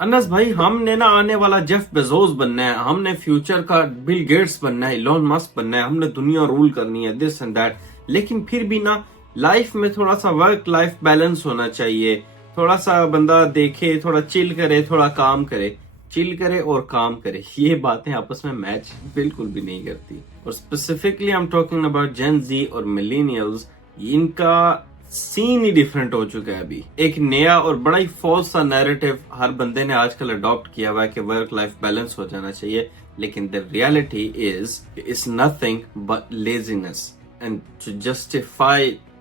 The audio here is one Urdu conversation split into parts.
انس بھائی ہم نے نا آنے والا جیف بیزوس بننا ہے, ہم نے فیوچر کا بل گیٹس بننا ہے, ایلون مسک بننا ہے, ہم نے دنیا رول کرنی ہے, دس اینڈ دیٹ. لیکن پھر بھی نا لائف میں تھوڑا سا ورک لائف بیلنس ہونا چاہیے. تھوڑا سا بندہ دیکھے, تھوڑا چل کرے, تھوڑا کام کرے. چل کرے اور کام کرے, یہ باتیں آپس میں میچ بالکل بھی نہیں کرتی. اور specifically I'm talking about Gen Z اور ملینیلز, ان کا سین ہی ڈیفرنٹ ہو چکا ہے ابھی. ایک نیا اور بڑا ہی فالس سا نیریٹو ہر بندے نے آج کل اڈاپٹ کیا ہوا ہے کہ ورک لائف بیلنس ہو جانا چاہیے, لیکن the reality is it's nothing but laziness. And to justify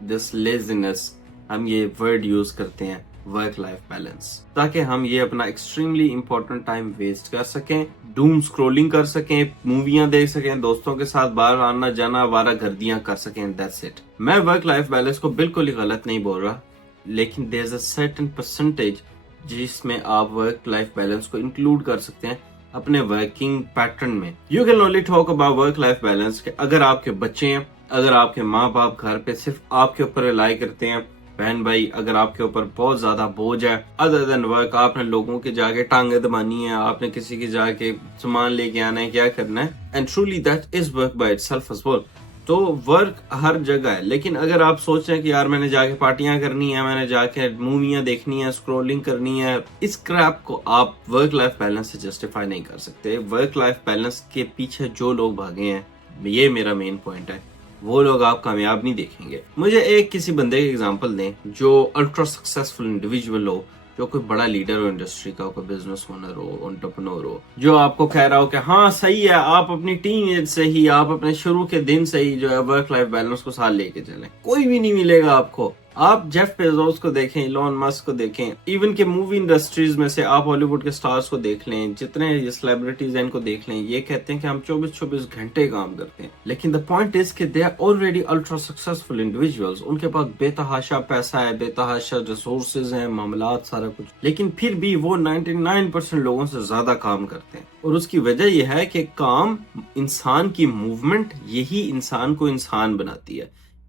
this laziness ہم یہ ورڈ یوز کرتے ہیں ورک لائف بیلنس, تاکہ ہم یہ اپنا ایکسٹریملی امپورٹنٹ ٹائم ویسٹ کر سکیں, ڈوم سکرولنگ کر سکیں, موویاں دیکھ سکیں, دوستوں کے ساتھ باہر آنا جانا, وارہ گردیاں کر سکیں. That's it. میں ورک لائف بیلنس کو بالکل ہی غلط نہیں بول رہا, لیکن there's a certain percentage جس میں آپ ورک لائف بیلنس کو انکلوڈ کر سکتے ہیں اپنے ورکنگ پیٹرن میں. You can only talk about work life balance کہ اگر آپ کے بچے ہیں, اگر آپ کے ماں باپ گھر پہ صرف آپ کے اوپر ریلائی کرتے ہیں, بہن بھائی اگر آپ کے اوپر بہت زیادہ بوجھ ہے ادر دین ورک, آپ نے لوگوں کے جا کے ٹانگیں دبانی ہے, آپ نے کسی کے جا کے سامان لے کے آنا ہے, کیا کرنا ہے, and truly that is work by itself as well. تو ورک ہر جگہ ہے, لیکن اگر آپ سوچ رہے ہیں کہ یار میں نے جا کے پارٹیاں کرنی ہے, میں نے جا کے موویاں دیکھنی ہے, اسکرولنگ کرنی ہے, اس کریپ کو آپ ورک لائف بیلنس سے جسٹیفائی نہیں کر سکتے. ورک لائف بیلنس کے پیچھے جو لوگ بھاگے ہیں, یہ میرا مین پوائنٹ ہے, وہ لوگ آپ کامیاب نہیں دیکھیں گے. مجھے ایک کسی بندے کی ایگزامپل دیں جو الٹرا سکسیسفل انڈیویجول ہو, جو کوئی بڑا لیڈر ہو انڈسٹری کا, کوئی بزنس اونر ہو, انٹرپرنور ہو, جو آپ کو کہہ رہا ہو کہ ہاں صحیح ہے, آپ اپنی ٹین ایج سے ہی, آپ اپنے شروع کے دن سے ہی جو ہے ورک لائف بیلنس کو ساتھ لے کے چلیں. کوئی بھی نہیں ملے گا آپ کو. آپ جیف بیزوس کو دیکھیں, ایلون مسک کو دیکھیں, ایون کہ مووی انڈسٹریز میں سے آپ ہالی ووڈ کے سٹارز کو دیکھ لیں, جتنے یہ سیلیبریٹیز ہیں ان کو دیکھ لیں, یہ کہتے ہیں کہ ہم 24 گھنٹے کام کرتے ہیں. لیکن دا پوائنٹ از کہ they are already ultra successful individuals, ان کے پاس بے تحاشا پیسہ ہے, بے تحاشا ریسورسز ہیں, معاملات, سارا کچھ, لیکن پھر بھی وہ 99% لوگوں سے زیادہ کام کرتے ہیں. اور اس کی وجہ یہ ہے کہ کام, انسان کی موومنٹ, یہی انسان کو انسان بناتی ہے.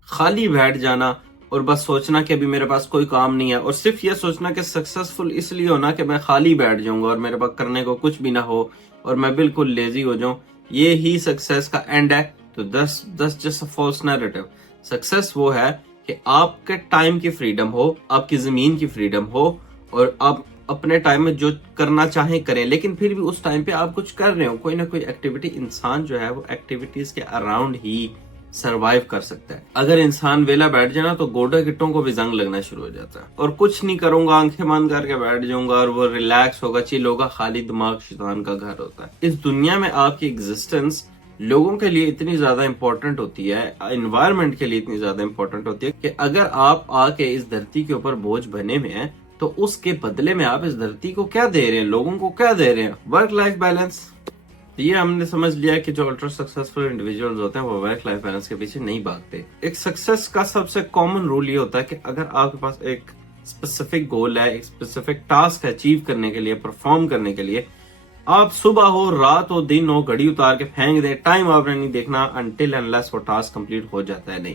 خالی بیٹھ جانا اور بس سوچنا کہ ابھی میرے پاس کوئی کام نہیں ہے, اور صرف یہ سوچنا کہ سکسیسفل اس لیے ہونا کہ میں خالی بیٹھ جاؤں گا اور میرے پاس کرنے کو کچھ بھی نہ ہو اور میں بالکل لیزی ہو جاؤں, یہ ہی سکسیس کا اینڈ ہے. تو that's just a false narrative. Success وہ ہے کہ آپ کے ٹائم کی فریڈم ہو, آپ کی زمین کی فریڈم ہو, اور آپ اپنے ٹائم میں جو کرنا چاہیں کریں, لیکن پھر بھی اس ٹائم پہ آپ کچھ کر رہے ہو, کوئی نہ کوئی ایکٹیویٹی. انسان جو ہے وہ ایکٹیویٹیز کے اراؤنڈ ہی سروائیو کر سکتا ہے. اگر انسان ویلا بیٹھ جائے نا تو گوڈا گٹوں کو بھی زنگ لگنا شروع ہو جاتا ہے, اور کچھ نہیں کروں گا, آنکھیں بند کر کے بیٹھ جاؤں گا, اور وہ ریلیکس ہوگا, چل ہوگا, خالی دماغ شیطان کا گھر ہوتا ہے. اس دنیا میں آپ کی ایگزسٹنس لوگوں کے لیے اتنی زیادہ امپورٹنٹ ہوتی ہے, انوائرمنٹ کے لیے اتنی زیادہ امپورٹنٹ ہوتی ہے کہ اگر آپ آ کے اس دھرتی کے اوپر بوجھ بنے ہوئے ہیں تو اس کے بدلے میں آپ اس دھرتی کو کیا دے رہے ہیں, لوگوں کو کیا دے رہے ہیں, ورک لائف بیلنس. یہ ہم نے سمجھ لیا کہ جو الٹرا سکسیسفل انڈیویجولز ہوتے ہیں وہ ورک لائف بیلنس کے پیچھے نہیں بھاگتے. ایک سکسیس کا سب سے کامن رول یہ ہوتا ہے کہ اگر آپ کے پاس ایک اسپیسیفک گول ہے, ایک اسپیسیفک ٹاسک اچیو کرنے کے لیے, پرفارم کرنے کے لیے, آپ صبح ہو, رات ہو, دن ہو, گھڑی اتار کے پھینک دیں, ٹائم آپ نے نہیں دیکھنا انٹل انلیس وہ ٹاسک کمپلیٹ ہو جاتا ہے. نہیں,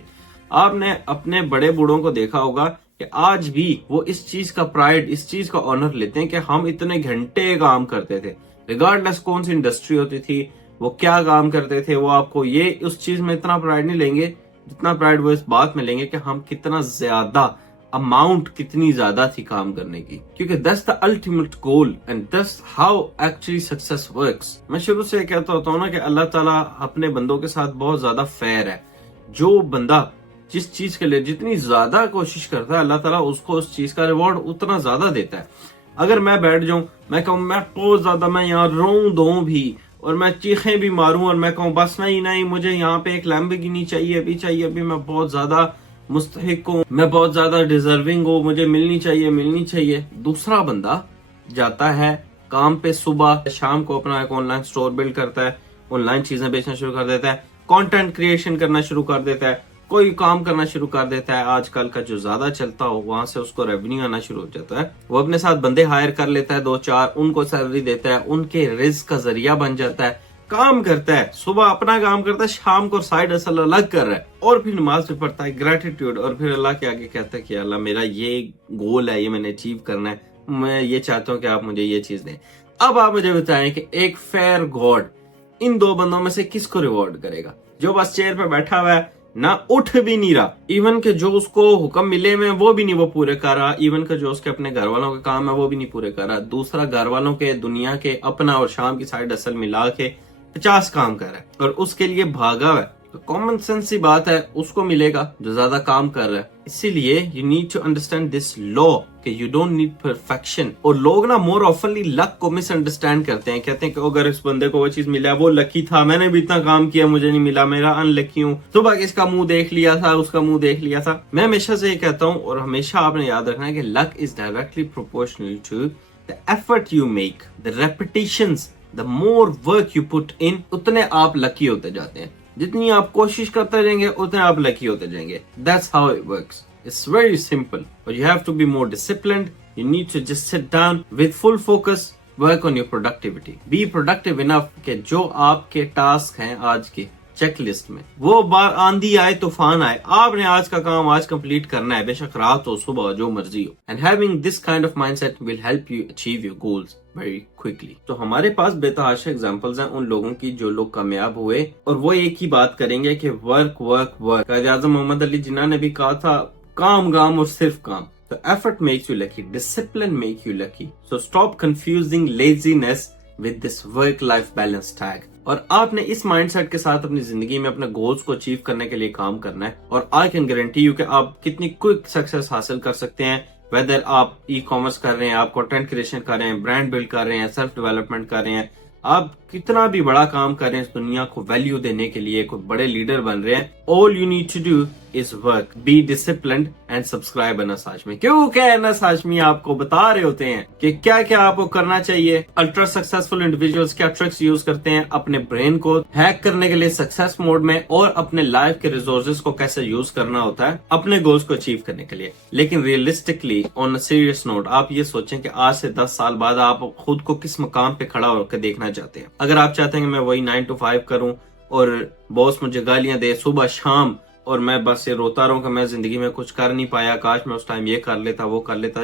آپ نے اپنے بڑے بوڑھوں کو دیکھا ہوگا کہ آج بھی وہ اس چیز کا پرائڈ, اس چیز کا آنر لیتے ہیں کہ ہم اتنے گھنٹے کام کرتے تھے, ریگارڈلیس کون سی انڈسٹری ہوتی تھی, وہ کیا کام کرتے تھے. وہ آپ کو یہ اس چیز میں اتنا پرائڈ نہیں لیں گے جتنا پرائڈ وہ اس بات میں لیں گے کہ ہم کتنا زیادہ اماؤنٹ, کتنی زیادہ تھی کام کرنے کی, کیونکہ that's the ultimate goal and that's how actually success works. میں شروع سے کہتا ہوتا ہوں نا کہ اللہ تعالیٰ اپنے بندوں کے ساتھ بہت زیادہ فیئر ہے. جو بندہ جس چیز کے لیے جتنی زیادہ کوشش کرتا ہے, اللہ تعالیٰ اس کو اس چیز کا ریوارڈ اتنا زیادہ دیتا ہے. اگر میں بیٹھ جاؤں, میں کہوں میں بہت زیادہ, میں یہاں روؤں دوں بھی, اور میں چیخیں بھی ماروں, اور میں کہوں بس نہیں مجھے یہاں پہ ایک لیمبورگینی چاہیے, ابھی میں بہت زیادہ مستحق ہوں, میں بہت زیادہ ڈیزرونگ ہوں, مجھے ملنی چاہیے. دوسرا بندہ جاتا ہے کام پہ, صبح شام کو اپنا ایک آن لائن سٹور بلڈ کرتا ہے, آن لائن چیزیں بیچنا شروع کر دیتا ہے, کانٹینٹ کریشن کرنا شروع کر دیتا ہے, کوئی کام کرنا شروع کر دیتا ہے, آج کل کا جو زیادہ چلتا ہو وہاں سے اس کو ریونیو آنا شروع ہو جاتا ہے. وہ اپنے ساتھ بندے ہائر کر لیتا ہے, 2-4, ان کو سیلری دیتا ہے, ان کے رزق کا ذریعہ بن جاتا ہے, کام کرتا ہے, صبح اپنا کام کرتا ہے, شام کو سائیڈ ہسل الگ کر رہا ہے, اور پھر نماز بھی پڑھتا ہے, گریٹیٹیوڈ, اور پھر اللہ کے آگے کہتا ہے کہ اللہ میرا یہ گول ہے, یہ میں نے اچیو کرنا ہے, میں یہ چاہتا ہوں کہ آپ مجھے یہ چیز دیں. اب آپ مجھے بتائیں کہ ایک فیئر گاڈ ان دو بندوں میں سے کس کو ریوارڈ کرے گا؟ جو بس چیئر پہ بیٹھا ہوا ہے، نہ اٹھ بھی نہیں رہا، ایون کہ جو اس کو حکم ملے میں وہ بھی نہیں وہ پورے کر رہا، ایون کہ جو اس کے اپنے گھر والوں کے کام ہے وہ بھی نہیں پورے کر رہا، دوسرا گھر والوں کے، دنیا کے، اپنا اور شام کی سائیڈ اصل ملا کے 50 کام کر رہا ہے اور اس کے لیے بھاگا ہوا ہے. تو کامن سینس سی بات ہے اس کو ملے گا جو زیادہ کام کر رہا ہے. اسی لیے you need to understand this law کہ یو ڈونٹ نیڈ پرفیکشن. اور لوگ نا مور آفنلی لک کو مس انڈرسٹینڈ کرتے ہیں، کہتے ہیں کہ اگر اس بندے کو وہ چیز ملا وہ لکی تھا، میں نے بھی اتنا کام کیا مجھے نہیں ملا، میرا ان لکی ہوں، صبح اس کا منہ دیکھ لیا تھا، اس کا منہ دیکھ لیا تھا. میں ہمیشہ سے یہ کہتا ہوں اور ہمیشہ آپ نے یاد رکھنا ہے کہ luck is directly proportional to the effort you make, the repetitions, the more work you put in, اتنے آپ لکی ہوتے جاتے ہیں. جتنی آپ کوشش کرتے جائیں گے اتنے آپ لکی ہوتے جائیں گے. That's how it works. It's very simple. But you have to be more disciplined. You need to just sit down with full focus, work on your productivity. Be productive enough کہ جو آپ کے ٹاسک ہیں آج کے چیک لسٹ میں، وہ بار آندھی آئے طوفان آئے، آپ نے آج کا کام آج کمپلیٹ کرنا ہے، بے شک رات ہو صبح جو مرضی ہو. And having this kind of mindset will help you achieve your goals very quickly. تو ہمارے پاس بے تحاشا ایگزامپلز ہیں ان لوگوں کی جو لوگ کامیاب ہوئے اور وہ ایک ہی بات کریں گے کہ work work work. Quaid Azam محمد علی جناح نے بھی کہا تھا کام گام اور صرف کام. So effort makes you lucky, discipline makes you lucky. So stop confusing laziness with this work life balance tag. اور آپ نے اس مائنڈ سیٹ کے ساتھ اپنی زندگی میں اپنے گولز کو اچیو کرنے کے لیے کام کرنا ہے. اور آئی کین گارنٹی یو کہ آپ کتنی کوئک سکسیس حاصل کر سکتے ہیں، ویدر آپ ای کامرس کر رہے ہیں، آپ کنٹینٹ کریشن کر رہے ہیں، برانڈ بلڈ کر رہے ہیں، سیلف ڈیولپمنٹ کر رہے ہیں، آپ کتنا بھی بڑا کام کر رہے ہیں اس دنیا کو ویلیو دینے کے لیے، کوئی بڑے لیڈر بن رہے ہیں. all you need to do is work, be disciplined and subscribe انس ہاشمی. کیوں کہ انس ہاشمی آپ کو بتا رہے ہوتے ہیں کہ کیا کیا آپ کو کرنا چاہیے. الٹرا سکسیسفل انڈیویجولز کیا ٹرکس یوز کرتے ہیں اپنے برین کو ہیک کرنے کے لیے سکسیس موڈ میں، اور اپنے لائف کے ریسورسز کو کیسے یوز کرنا ہوتا ہے اپنے گولز کو اچیو کرنے کے لیے. لیکن ریئلسٹکلی آن سیریس نوٹ آپ یہ سوچیں کہ آج سے 10 سال بعد آپ خود کو کس مقام پہ کھڑا ہو کے دیکھنا چاہتے ہیں. اگر آپ چاہتے ہیں کہ میں وہی 9 to 5 کروں اور باس مجھے گالیاں دے صبح شام اور میں بس یہ روتا رہوں کہ میں زندگی میں کچھ کر نہیں پایا، کاش میں اس ٹائم یہ کر لیتا وہ کر لیتا،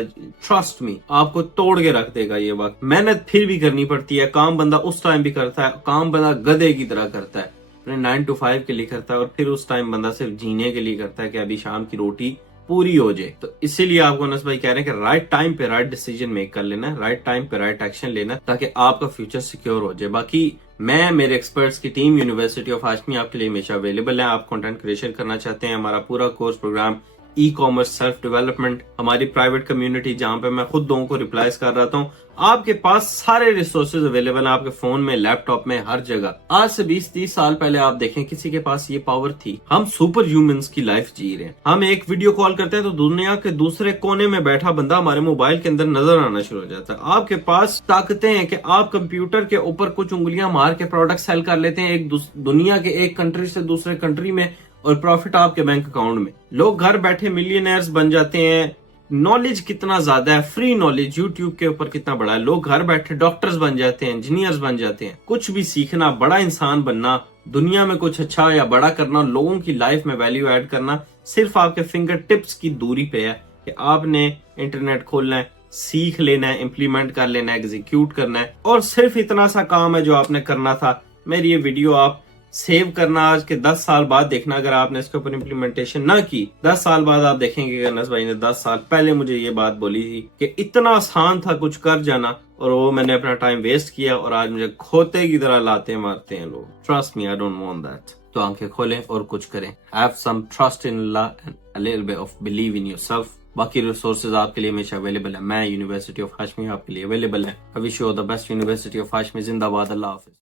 ٹرسٹ می آپ کو توڑ کے رکھ دے گا یہ وقت. محنت پھر بھی کرنی پڑتی ہے، کام بندہ اس ٹائم بھی کرتا ہے، کام بندہ گدھے کی طرح کرتا ہے، اپنے 9 to 5 کے لیے کرتا ہے، اور پھر اس ٹائم بندہ صرف جینے کے لیے کرتا ہے کہ ابھی شام کی روٹی پوری ہو جائے. تو اسی لیے آپ کو انس بھائی کہہ رہے ہیں کہ رائٹ ٹائم پہ رائٹ ڈیسیجن میک کر لینا ہے، رائٹ ٹائم پہ رائٹ ایکشن لینا ہے تاکہ آپ کا فیوچر سیکیور ہو جائے. باقی میں میرے ایکسپرٹس کی ٹیم یونیورسٹی آف ہاشمی آپ کے لیے ہمیشہ اویلیبل ہے. آپ کنٹینٹ کریشن کرنا چاہتے ہیں، ہمارا پورا course program e commerce self development, ہماری پرائیویٹ کمیونٹی جہاں پہ میں خود لوگوں کو ریپلائز کر رہا ہوں، آپ کے پاس سارے ریسورسز اویلیبل ہیں آپ کے فون میں، لیپ ٹاپ میں، ہر جگہ. آج سے 20-30 سال پہلے آپ دیکھیں کسی کے پاس یہ پاور تھی؟ ہم سپر ہیومنز کی لائف جی رہے ہیں. ہم ایک ویڈیو کال کرتے ہیں تو دنیا کے دوسرے کونے میں بیٹھا بندہ ہمارے موبائل کے اندر نظر آنا شروع ہو جاتا ہے. آپ کے پاس طاقتیں ہیں کہ آپ کمپیوٹر کے اوپر کچھ انگلیاں مار کے پروڈکٹ سیل کر لیتے ہیں ایک دنیا کے ایک کنٹری سے دوسرے کنٹری میں، اور پروفٹ آپ کے بینک اکاؤنٹ میں. لوگ گھر بیٹھے ملینئرز بن جاتے ہیں. نالج کتنا زیادہ ہے، فری نالج یوٹیوب کے اوپر کتنا بڑا ہے. لوگ گھر بیٹھے ڈاکٹرز بن جاتے ہیں، انجینئرز بن جاتے ہیں. کچھ بھی سیکھنا، بڑا انسان بننا، دنیا میں کچھ اچھا یا بڑا کرنا، لوگوں کی لائف میں ویلیو ایڈ کرنا صرف آپ کے فنگر ٹپس کی دوری پہ ہے کہ آپ نے انٹرنیٹ کھولنا ہے، سیکھ لینا ہے، امپلیمنٹ کر لینا ہے، ایگزیکیوٹ کرنا ہے. اور صرف اتنا سا کام ہے جو آپ نے کرنا تھا. میری یہ ویڈیو آپ سیو کرنا، آج کے 10 سال بعد دیکھنا. اگر آپ نے اس کے اوپر امپلیمنٹیشن نہ کی، 10 سال بعد آپ دیکھیں گے کہ انس بھائی نے 10 سال پہلے مجھے یہ بات بولی تھی کہ اتنا آسان تھا کچھ کر جانا، اور وہ میں نے اپنا ٹائم ویسٹ کیا اور آج مجھے کھوتے کی طرح لاتے مارتے ہیں لوگ. Trust me, I don't want that. تو آنکھیں کھولیں اور کچھ کریں. Have some trust in Allah and a little bit of believe in yourself. باقی ریسورسز آپ کے لیے ہمیشہ اویلیبل ہے. میں یونیورسٹی آف ہاشمی آپ کے لیے اویلیبل ہے. I wish you all the best. University of Hashmi زندہ باد. اللہ حافظ.